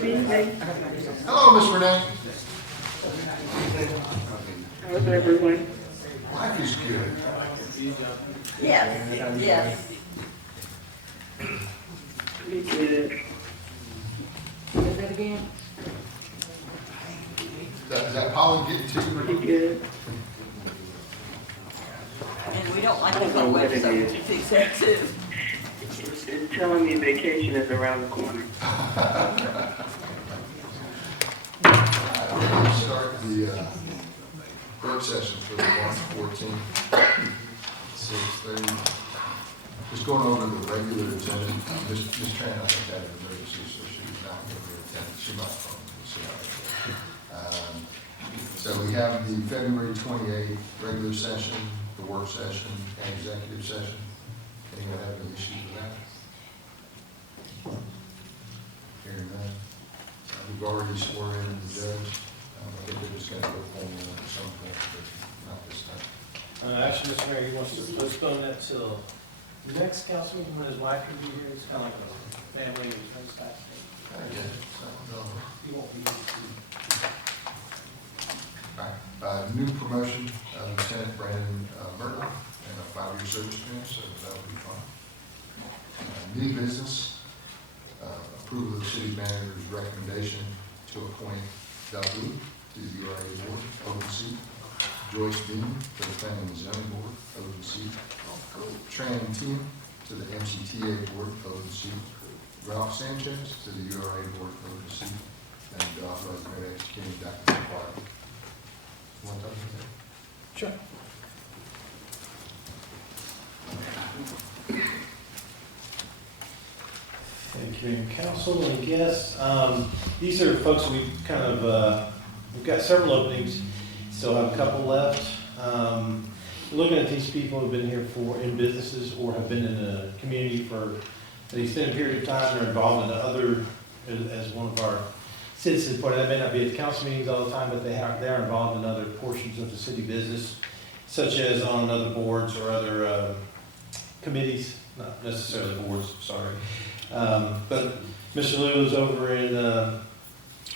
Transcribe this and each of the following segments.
Hello, Miss Renee. How's everyone? Life is good. Yes, yes. Pretty good. Say that again? Is that pollen getting to Pretty you? good. And we don't like I the don't know what it so is. you fix that too. It's telling me vacation is around the corner. We're going to start the work session for the March 14th, 6:30. Just going over the regular agenda. Ms. Tran, I think, had an emergency, so she's not going to be attending. She might phone. We'll see how that goes. So we have the February 28th regular session, the work session, and executive session. Anyone have any issues with that? Hearing none. We've already sworn in the judge. I think they're just going to go formal at some point, but not this time. Actually, Mr. Mayor, he wants to postpone that till next council meeting when his wife can be here. It's kind of like a family and friends type thing. Okay, so, no. He won't be here. All right. New promotion, Lieutenant Brandon Morrow, and a 5-year service term, so that'll be fun. New business, approval of the city manager's recommendation to appoint W to the URA board, open seat. Joyce Dean to the Planning and Zoning Board, open seat. Tran Tien to the MCTA board, open seat. Ralph Sanchez to the URA board, open seat. And authorize the mayor to execute any documents required. Want to talk about that? Sure. Thank you, council and guests. These are folks we've kind of, we've got several openings, still have a couple left. Looking at these people who've been here in businesses or have been in the community for an extended period of time, they're involved in other, as one of our citizens pointed out, they may not be at the council meetings all the time, but they are involved in other portions of the city business, such as on other boards or other committees, not necessarily boards, sorry. But Mr. Lou is over in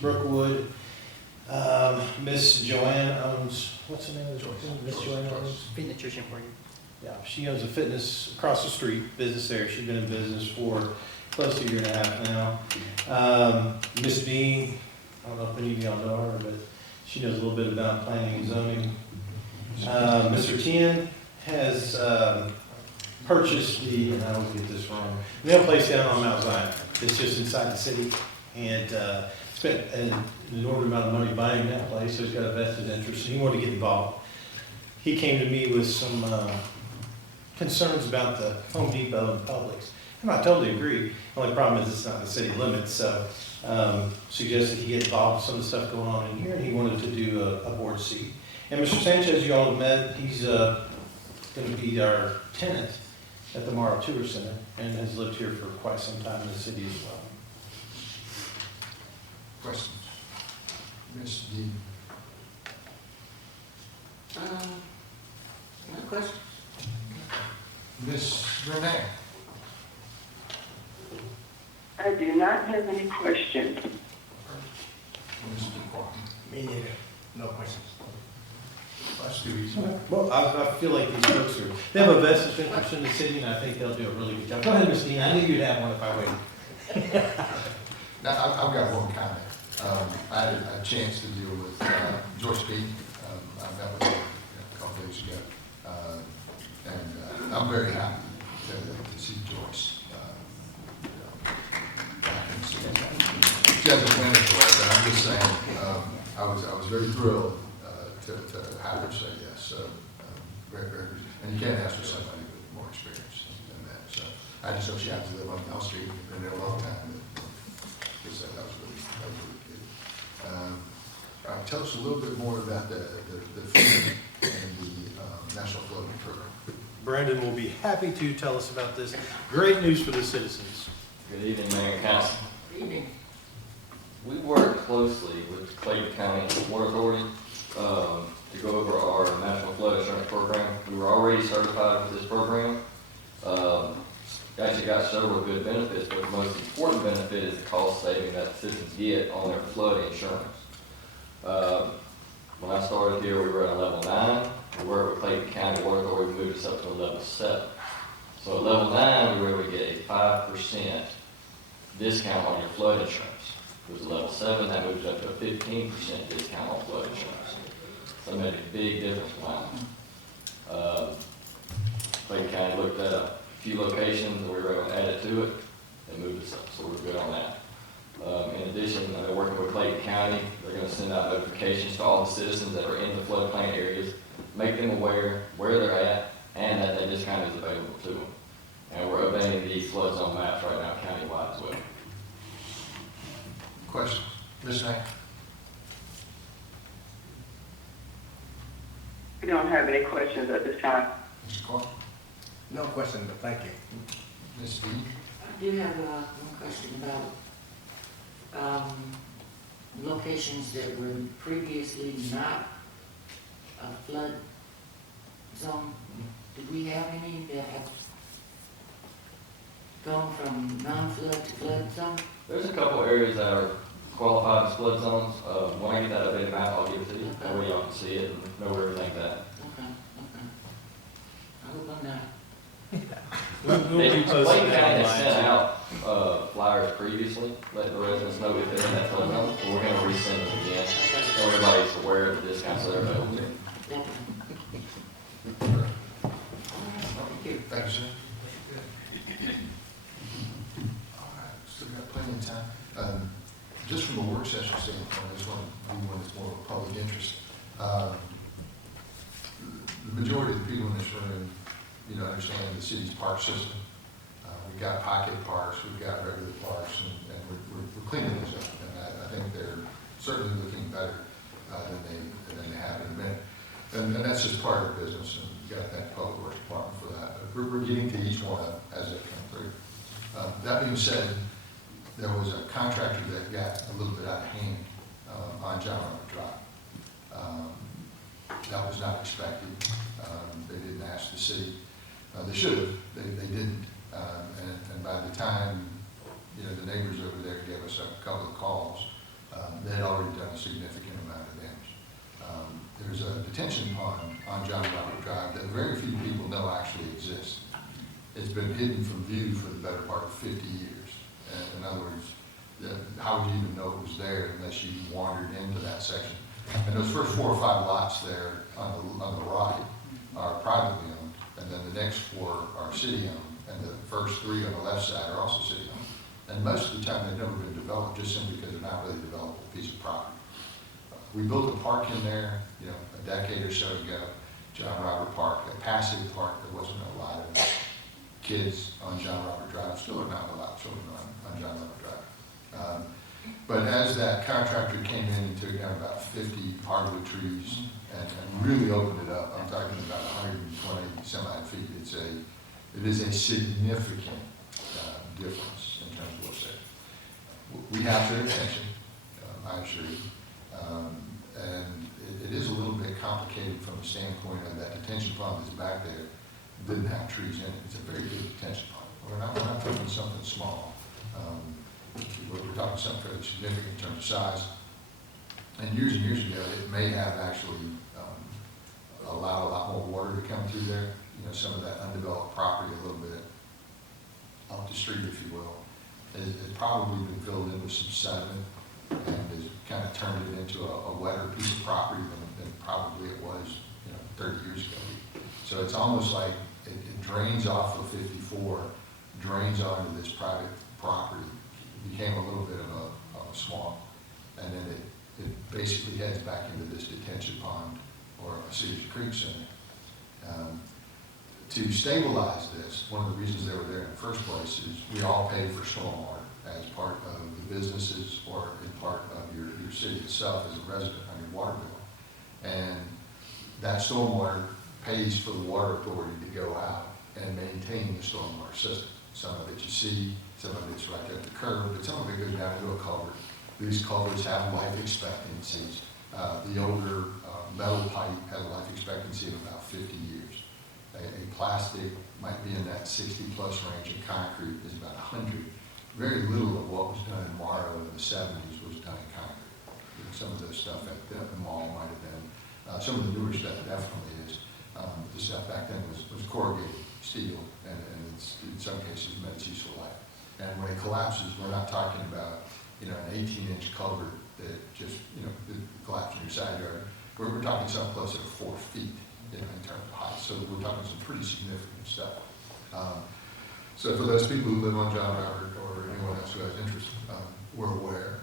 Brookwood. Miss Joanne owns, what's the name of the business? Miss Joanne owns? Furniture Emporium. Yeah, she owns a fitness across the street business there. She's been in business for close to a year and a half now. Miss Bean, I don't know if any of y'all know her, but she knows a little bit about planning and zoning. Mr. Tien has purchased the, and I always get this wrong, nail place down on Mount Zion. It's just inside the city, and spent an enormous amount of money buying that place, so he's got a vested interest, and he wanted to get involved. He came to me with some concerns about the Home Depot and Publix, and I totally agree. The only problem is it's not the city limits, so suggested he get involved with some of the stuff going on in here, and he wanted to do a board seat. And Mr. Sanchez, you all have met, he's going to be our tenant at the Morrow Tour Center, and has lived here for quite some time in the city as well. Questions? Ms. Dean? No questions? Ms. Renee? I do not have any questions. Mr. Quinn? Me neither. No questions. That's too easy. Well, I feel like these folks are, they have a vested interest in the city, and I think they'll do a really good job. Go ahead, Ms. Dean, I knew you'd have one if I waited. Now, I've got one comment. I had a chance to deal with Joyce B. I met with her a couple days ago. And I'm very happy to see Joyce. She has a plan for it, but I'm just saying, I was very thrilled to have her say yes. So, very, very, and you can't ask for somebody with more experience than that. So, I just hope she happens to live on L Street, been there a long time. Because that was really good. All right, tell us a little bit more about the FEMA and the National Flooding Program. Brandon will be happy to tell us about this. Great news for the citizens. Good evening, Mayor and Council. Good evening. We work closely with Clayton County Water Authority to go over our National Flood Insurance Program. We were already certified for this program. Actually got several good benefits, but the most important benefit is the cost saving that citizens get on their flood insurance. When I started here, we were at a level 9. We worked with Clayton County Water Authority, we moved us up to a level 7. So at level 9, we were able to get a 5% discount on your flood insurance. If it was a level 7, that moved up to a 15% discount on flood insurance. So it made a big difference now. Clayton County looked at a few locations, and we were able to add it to it, and moved us up, so we're good on that. In addition, working with Clayton County, they're going to send out notifications to all the citizens that are in the floodplain areas, make them aware where they're at, and that that discount is available to them. And we're updating these flood zone maps right now countywide as well. Question, Ms. Knight? We don't have any questions at this time. Mr. Clark? No question, but thank you. Ms. Dean? I do have one question about locations that were previously not a flood zone. Do we have any that have gone from non-flood to flood zone? There's a couple areas that are qualified as flood zones. When I get that updated map, I'll give it to you. That way y'all can see it and know where everything's at. Okay. I hope I'm not. We'll be posting Clayton that County has online, sent too. out flyers previously, letting the residents know if they're in that flood zone. But we're going to resend them again, so everybody's aware of the discounts that are available. Definitely. Thank you. Thank you, sir. All right, still got plenty of time. Just from a work session standpoint, I just want to do one that's more of a public interest. The majority of the people in this room, understand the city's park system. We've got pocket parks, we've got regular parks, and we're cleaning those up. And I think they're certainly looking better than they have in a minute. And that's just part of the business, and you got to thank the Public Works Department for that. But we're getting to each one as they come through. That being said, there was a contractor that got a little bit out of hand on John Robert Drive. That was not expected. They didn't ask the city. They should have. They didn't. And by the time the neighbors over there gave us a couple of calls, they had already done a significant amount of damage. There's a detention pond on John Robert Drive that very few people know actually exists. It's been hidden from view for the better part of 50 years. And in other words, how would you even know it was there unless you wandered into that section? And those first 4 or 5 lots there on the right are privately owned, and then the next 4 are city-owned, and the first 3 on the left side are also city-owned. And most of the time, they've never been developed, just simply because they're not really a developable piece of property. We built a park in there, a decade or so ago, John Robert Park, a passive park. There wasn't a lot of kids on John Robert Drive. Still are not a lot of children on John Robert Drive. But as that contractor came in and took down about 50 hardwood trees and really opened it up, I'm talking about 120 some-odd feet, it is a significant difference in terms of what's there. We have their attention, I assure you. And it is a little bit complicated from the standpoint of that detention pond that's back there didn't have trees in it. It's a very big detention pond. We're not talking something small. We're talking something fairly significant in terms of size. And years ago, it may have actually allowed a lot more water to come through there. Some of that undeveloped property a little bit up the street, if you will, has probably been filled in with some sediment and has kind of turned it into a wetter piece of property than probably it was 30 years ago. So it's almost like it drains off of 54, drains onto this private property. It became a little bit of a swamp, and then it basically heads back into this detention pond or a series of creeks in it. To stabilize this, one of the reasons they were there in the first place is we all pay for stormwater as part of the businesses or in part of your city itself as a resident on your water bill. And that stormwater pays for the water authority to go out and maintain the stormwater system. Some of it you see, some of it's right there at the curb, but some of it goes down into a culvert. These culverts have life expectancies. The older metal pipe has a life expectancy of about 50 years. A plastic might be in that 60+ range, and concrete is about 100. very little of what was done in Morrow in the seventies was done in concrete. You know, some of the stuff at the mall might have been, some of the newer stuff definitely is. The stuff back then was corrugated steel, and it's, in some cases, met its useful life. And when it collapses, we're not talking about, you know, an 18-inch culvert that just, you know, collapsed in your side yard. We're talking something closer to 4 feet, you know, in terms of height. So we're talking some pretty significant stuff. So for those people who live on John Robert or anyone else who has interest, we're aware.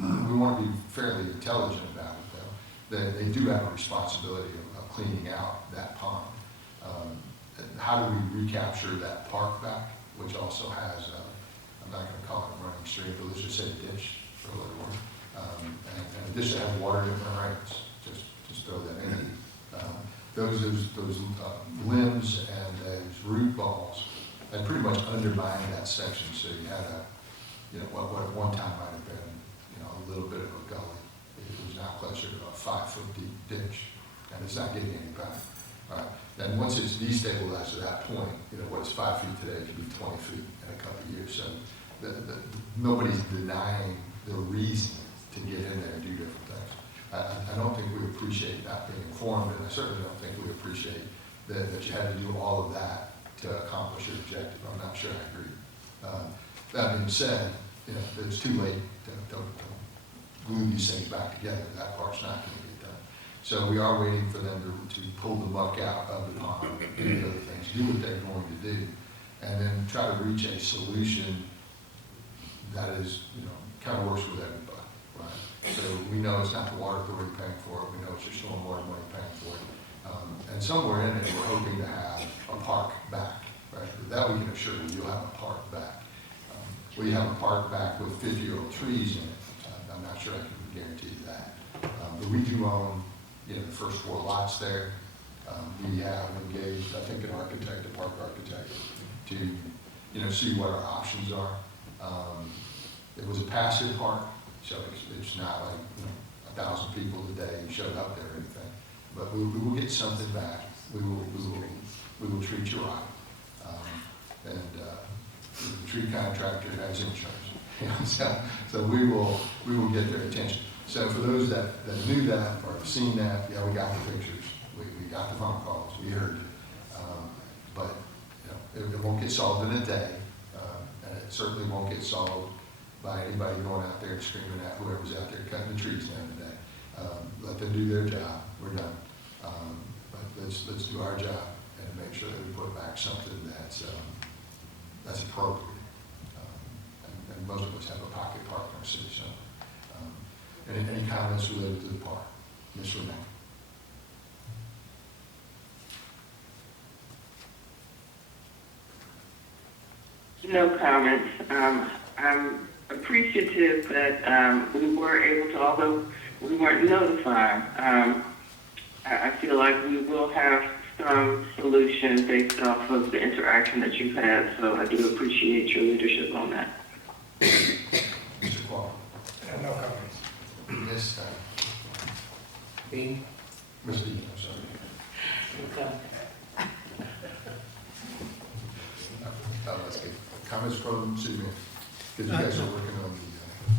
We want to be fairly intelligent about it, though. They do have a responsibility of cleaning out that pond. How do we recapture that park back, which also has, I'm not going to call it a running stream, but let's just say a ditch for a little word. And a ditch that has water in it when it rains, just throw that in. Those limbs and those root balls had pretty much undermined that section, so you had a, you know, what at one time might have been, you know, a little bit of a gully. It was now closer to a 5-foot deep ditch, and it's not getting any better. All right. And once it's destabilized to that point, you know, what is 5 feet today could be 20 feet in a couple of years. So nobody's denying the reason to get in there and do different things. I don't think we appreciate not being informed, and I certainly don't think we appreciate that you had to do all of that to accomplish your objective. I'm not sure I agree. That being said, you know, it's too late to glue these things back together. That part's not going to get done. So we are waiting for them to pull the muck out of the pond, do the other things, do what they're going to do, and then try to reach a solution that is, you know, kind of works with everybody, right? So we know it's not the water authority paying for it. We know it's your stormwater money paying for it. And somewhere in it, we're hoping to have a park back, right? That we can assure you, you'll have a park back. We have a park back with 50-year-old trees in it. I'm not sure I can guarantee you that. But we do own, you know, the first 4 lots there. We have engaged, I think, an architect, a park architect, to, you know, see what our options are. It was a passive park, so it's not like, you know, 1,000 people a day showed up there or anything. But we will get something back. We will treat you right. And the tree contractor has insurance. You know, so we will get their attention. So for those that knew that or have seen that, yeah, we got the pictures, we got the phone calls, we heard it. But you know, it won't get solved in a day, and it certainly won't get solved by anybody going out there and screaming at whoever's out there cutting the trees down today. Let them do their job. We're done. But let's do our job and make sure that we put back something that's appropriate. And most of us have a pocket park in our city, so. Any comments related to the park? Ms. Renee? No comments. I'm appreciative that we were able to, although we weren't notified, I feel like we will have some solution based off of the interaction that you've had, so I do appreciate your leadership on that. Mr. Qual? No comments. Ms. Bean? Ms. Dean, I'm sorry. Okay. Oh, that's good. Comments from city manager? Because you guys are working on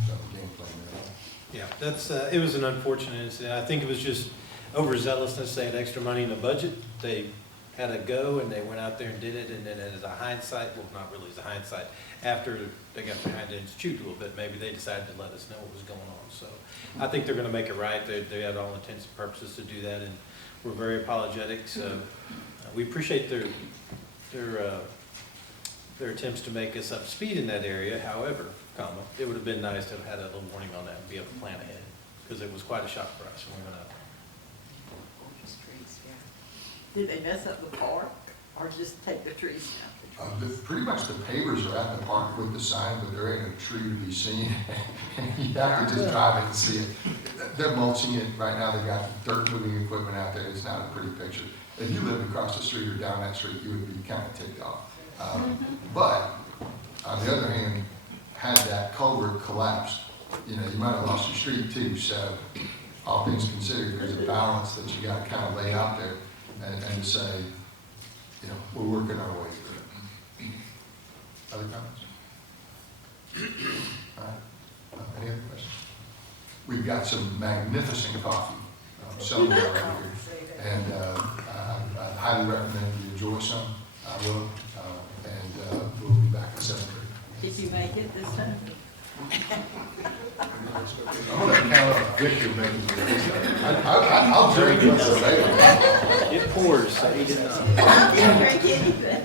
the game plan there. Yeah, that's, it was an unfortunate incident. I think it was just overzealousness. They had extra money in the budget. They had a go and they went out there and did it. And then as a hindsight, well, not really as a hindsight, after they got behind it and chewed a little bit, maybe they decided to let us know what was going on. So I think they're going to make it right. They had all intents and purposes to do that, and we're very apologetic. So we appreciate their attempts to make us up to speed in that area. However, it would have been nice to have had a little warning on that and be able to plan ahead, because it was quite a shock for us when we went out there. Did they mess up the park or just take the trees down? Pretty much the pavers are at the park with the sign, but there ain't a tree to be seen. You have to just drive it and see it. They're mulching it right now. They've got dirt moving equipment out there. It's not a pretty picture. If you lived across the street or down that street, you would be kind of ticked off. But on the other hand, had that culvert collapsed, you know, you might have lost your street too. So all things considered, there's a balance that you got to kind of lay out there and say, you know, we're working our way through it. Other comments? we've got some magnificent coffee somewhere right here. And I highly recommend you enjoy some. I will. And we'll be back at 7:30. Did you make it this time? I'm gonna count on Victor making it. I'll drink what's available. It pours, so he did not. I can't drink anything.